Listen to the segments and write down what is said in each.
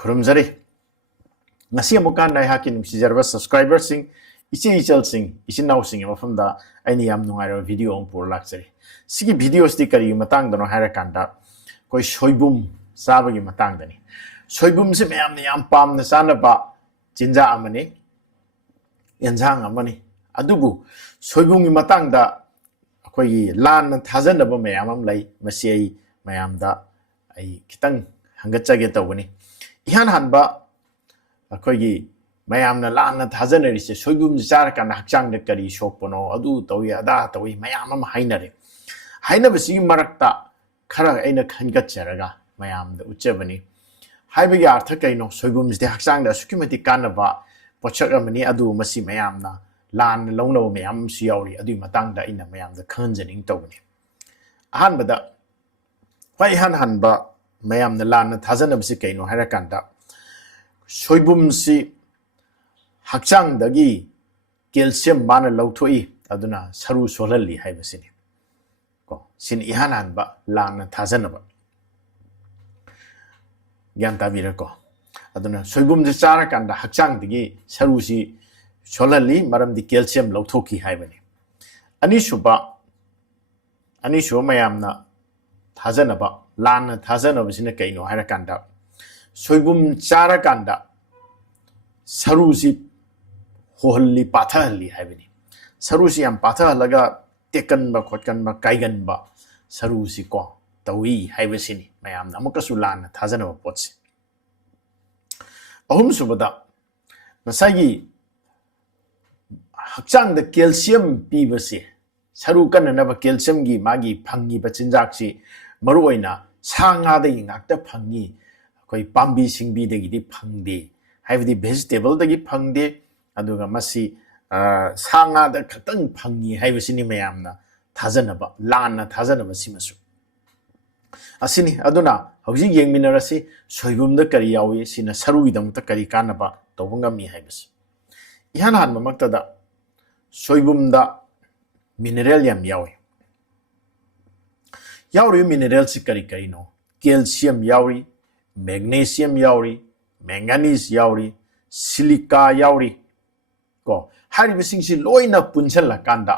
ꯈꯨꯔꯨꯝꯖꯔꯤ ngasi amukan nai hakin nungsijarba subscribers sing ichal sing isinau sing mafamda aini yam nungai video on pur lakchari sigi videos di kari matang dano haira kanda koi soibum sabagi matang dani soibum se mayam ni yam pam na sana ba jinja amani yanjang amani adubu soibum gi matang da koi lan thajan ba mayam am lai masi ai mayam da ai kitang hangatchage tawani ihan hanba akoigi mayamna laana thajanari se soibum jar kan hakchang de kari shokpono adu towi ada towi mayam am hainare hainabasi marakta khara aina khangatcharaga mayam da uchebani haibagi artha kaino soibum de hakchang da sukimati kanaba pochak amani adu masi mayamna lan longno mayam si yauri adu matang da ina mayam da khanjaning tawni ahanbada pai hanba mayamna laana thajanabasi kaino harakanda soibum si hakchang dagi calcium mana lauthoi aduna saru solali haibasini ko sin ihanan ba lana thajanaba gyanta bira ko aduna soibum je chara kanda hakchang dagi saru si solali maram di calcium lauthoki haibani ani shuba mayamna thajanaba lana thajanaba sina kaino harakanda soibum chara kanda sarusi hohalli pathalli haibani sarusi am pathalaga tekan ba khotkan ba kaigan ba sarusi ko tawi haibasini mayamna amukasu lana thajana potsi ahum subada nasagi hakchang da calcium pibase saru kanna ba calcium gi magi phangi ba chinjak si maru oina sanga da ingakta phangi koi pambi singbi dagi di phangde haibdi vegetable dagi phangde aduga masi sanga da khatang phangi haibasini mayamna thajanaba lana thajanaba simasu asini aduna hauji yengminarasi soibum da kari yawi sina sarui dam ta kari kanaba tobungami haibas ihan han mamakta da soibum da mineral yam yawi mineral si kari no calcium yawi magnesium yauri manganese yauri silica yauri ko haribi singsi loina punchal kanda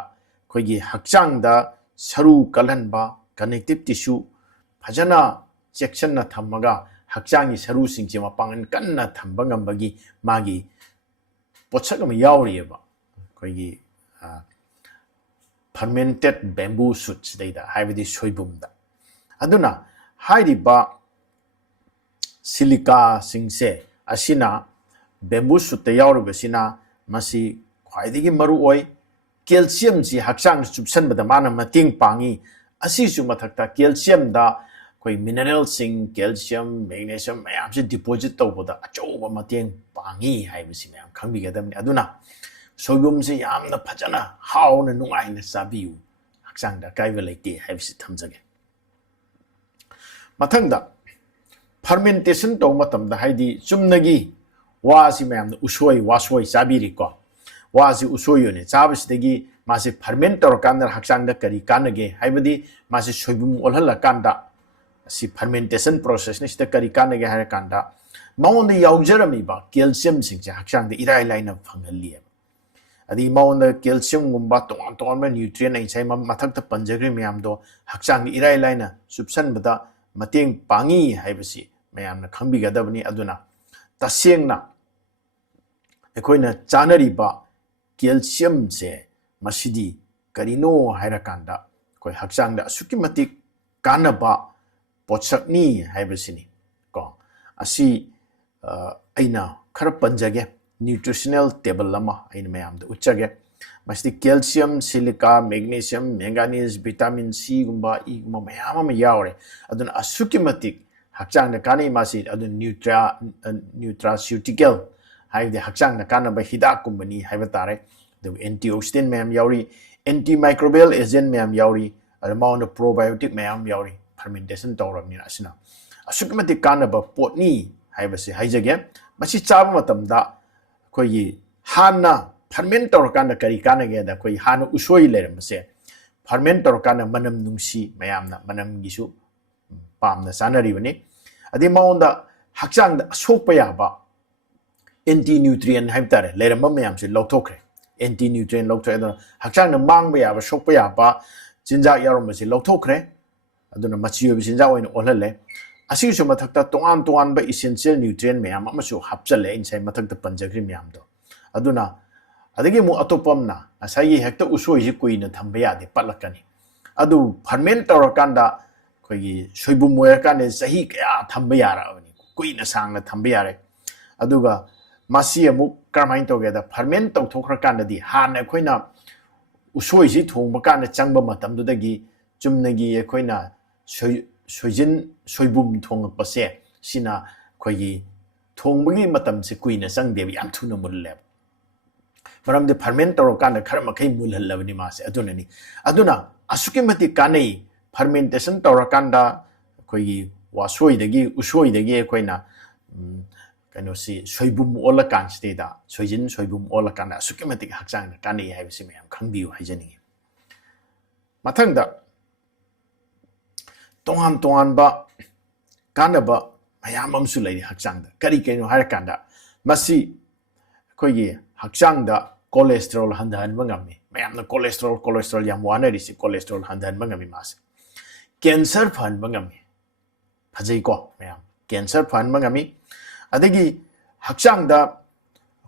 khoigi hakchang da saru kalhanba connective tissue phajana section na thamaga hakchangi saru singche mapangan kanna thamba ngambagi magi pochak am yauri ba khoigi fermented bamboo shoots deida haibidi soibum da aduna hariba silica singse asina bamboo shoot yaurubasina masi khwaidigi maru oi calcium si hakchang chupsan bada mana mating pangi asi su mathakta calcium da koi mineral sing calcium magnesium mayam se deposit tawboda achoba mating pangi haibasi mayam khangbi gadamni aduna soibum se yamna phajana hauna nungai na sabiu hakchang da kaivelite haibasi thamjage mathangda fermentation to matam da haidi chumnagi wasi mayam usoi wasoi sabiri ko wasi usoi ne chabis dagi masi ferment tor kan hakchang da kari kanage haibadi masi soibum olhala kanda si fermentation process ni sta kari kanage har kanda maun da yaujarami ba calcium sing ja hakchang da irai laina phangali adi maun da calcium gumba to ma nutrient ai chai mathak ta panjagri mayam do hakchang irai laina subsan bada mateng pangi haibasi mayamna khangbigadabni aduna tasengna ekoina chanariba calcium se masidi karino hairakanda koi hakchangda sukimatik kanaba pochakni haibasini ko asi aina khar panjage nutritional table lama aina mayamda uchage masdi calcium silica magnesium manganese vitamin c gumba e gumba mayama yaure aduna asukimatik hakchang na kani masi adu nutraceutical haibde hakchang na kana ba hidak kumbani haibatare the antioxidant mayam yauri antimicrobial agent mayam yauri amount of probiotic mayam yauri fermentation tawramni asina asukmati kana ba potni haibase haijage masi chaba matamda koi hanna ferment tawrkana kari kana ge da koi hanu usoi leramse ferment tawrkana manam nungsi mayamna manam gisu pamna sanari bani adi maunda hakchang da sokpa ya ba anti nutrient haib tare leramba mayam se lokthokre anti nutrient lokthre da hakchang na mangba ya ba sokpa ya ba jinja yarom se lokthokre aduna machiyo jinja oin olhale asi su mathakta tongan tongan ba essential nutrient mayam amasu hapchale insai mathakta panjagri mayam do aduna adagi mu atopamna asai hekta usoi ji kuina thamba ya de patlakani adu ferment torakanda koi soibum moyakane sahi kya thamba yara ani kuina sangna thamba yare aduga masi amu karmain togeda ferment tokthokrakanda di hana koina usoi ji thongba kana changba matam dudagi chumnagi koina soijin soibum thongpase sina koi thongbagi matam se kuina sangde yam thuna mulle maram de ferment torokana kharma kai mulhalabni mase adunani aduna asuki mati kanai fermentation torakanda koi wasoi dagi usoi dagi koina kano si soibum ola kan steda soijin soibum ola kan asuki mati hakchang kanai haibisi mayam khangbiu haijani mathangda tongan tongan ba kanaba mayam amsu lai hakchang da kari keno harakanda masi koi hakchang da cholesterol handan mangami mayam na cholesterol yam wana risi cholesterol handan mangami mas cancer phan mangami phajai ko mayam cancer phan mangami adagi hakchang da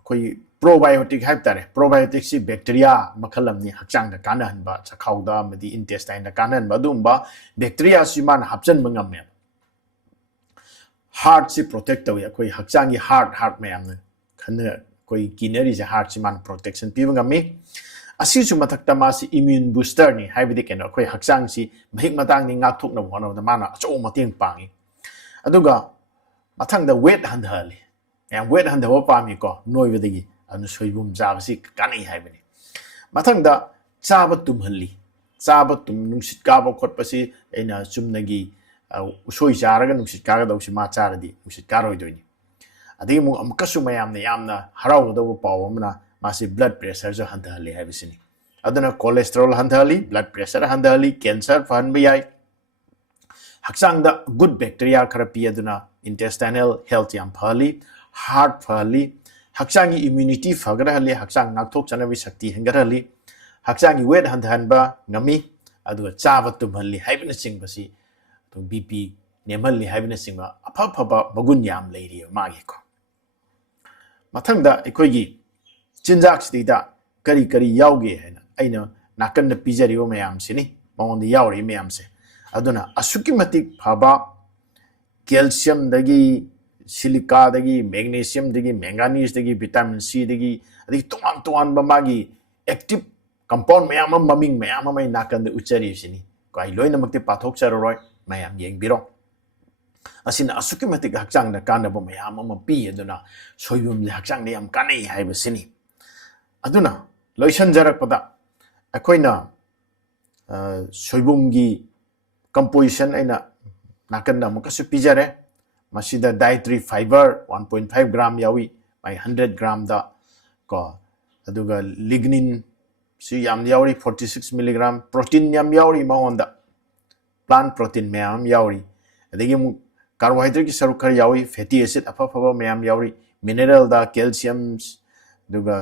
koi probiotic haib tare probiotic si bacteria makhalam ni hakchang da kanan ba chakhau da madi intestine da kanan ba dumba bacteria si man hapchan mangami heart si protect tawi koi hakchang gi heart mayam na khana koi kineri je heart si man protection piwanga mi asi su mathakta ma si immune booster ni haibidi keno koi hakchang si mahik matang ni ngak thuk na wono da mana acho mateng pangi aduga mathang da weight handhali yang weight handhawa pami ko noibadagi anu soibum jaba si kanai haibini mathang da chaba tumhalli chaba tum nungsit kaba khotpasi aina chumnagi usoi jaraga nungsit kaga dawsi ma charadi nungsit karoi doini adigi mu amkasu mayamna yamna harawdawa pawamna masi blood pressure jo handhali haibisini aduna cholesterol handhali blood pressure handhali cancer phanba yai hakchang da good bacteria kharapi aduna intestinal health yam phali heart phali hakchang immunity fagrahali hakchang nakthok chanawi shakti hengarali hakchang weight handhanba ngami aduga chaba tumhalli haibina singbasi to bp nemalli haibina singba apha phaba magun yam leiri magi ko mathangda ekoigi chinjak sida kari kari yauge hena aina nakan na pijari o mayam sini mongondi yauri mayam se aduna asuki matik phaba calcium dagi silica dagi magnesium dagi manganese dagi vitamin C dagi adi tuan tuan bamagi active compound mayam maming mayam mai nakan de uchari sini kai loina makte pathok charoroi mayam yeng biro asina asuki matik hakchang da kana ba mayam ma pi aduna soibum le hakchang ne yam kanai haiba sini aduna loisan jarak pada akoina soibumgi composition aina nakan da makasu pijare masida dietary fiber 1.5 gram yawi by 100 gram da ko aduga lignin si yam yawi 46 milligram protein yam yawi maonda plant protein mayam yawi adigi mu carbohydrate ki sarukar yawi fatty acid afa phaba mayam yawi mineral da calcium duga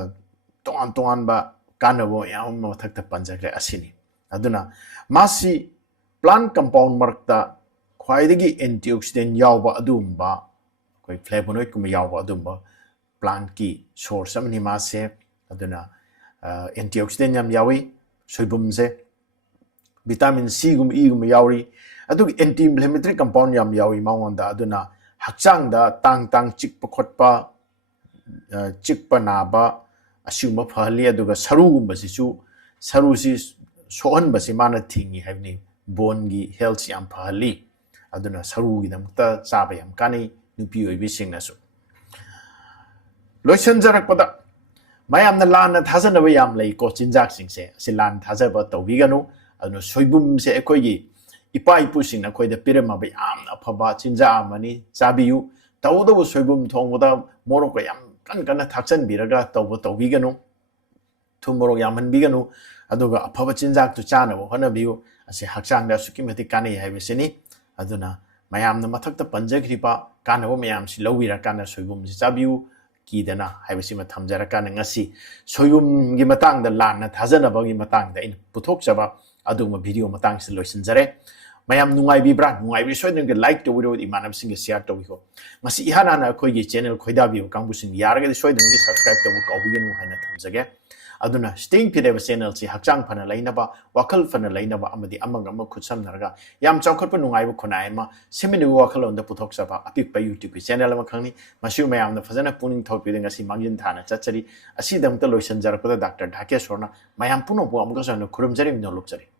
tongan tongan ba kanabo yam mathakta panjagre asini aduna masi plant compound markta khwaidagi antioxidant yawba adumba koi flavonoid kuma yawba adumba plant ki source amni mase aduna antioxidant yam yawi soibum se vitamin C gum E gum yawi adu anti inflammatory compound yam yawi mawnda aduna hakchang da tang chikpa khotpa chikpa naba asuma phali aduga saru gum basisu saru si sohan basi mana thingi havni bone gi health yam phali aduna saru gi damta chaba yam kani nupi oibi singnasu loisan jarak pada mayam na lan na thajana ba yam lei ko chinjak singse silan thajaba tawiganu anu soibum se ekoi gi ipa ipu singna koi da pirema ba yam na phaba chinja amani chabiyu tawdo soibum thongboda morok yam kan thakchan biraga tawbo tawiganu thumoro yaman biganu aduga aphaba chinjak tu chana bo hona biu ase hakchang da suki mati kanai haibisini aduna mayamna mathakta panjagriba kanabo mayamsi lawira kana soigum si chabiu kidana haibasi ma thamjara kana ngasi soigum gi matang da lanna thajana bagi matang da in puthok chaba aduma video matang si loisinjare mayam nungai bi bra nungai bi soideng ge like to video imanam sing ge share to ko ngasi ihana na khoi gi channel khoida bi kangbu sing yarga de soideng ge subscribe to ko bi nu haina thamjage aduna staying fit eva channel si hakchang phana lainaba wakal phana lainaba amadi amang ama khutsam narga yam chawkhot pa nungai bu khunai ma semini wakal on da puthok saba apik pa youtube channel ma khangni masu mayam na phajana puning thok pi ngasi mangin thana chachari asi dam ta loisan jar pa dr dhakeswar na mayam puno bu amga sana khurum jari no lok jari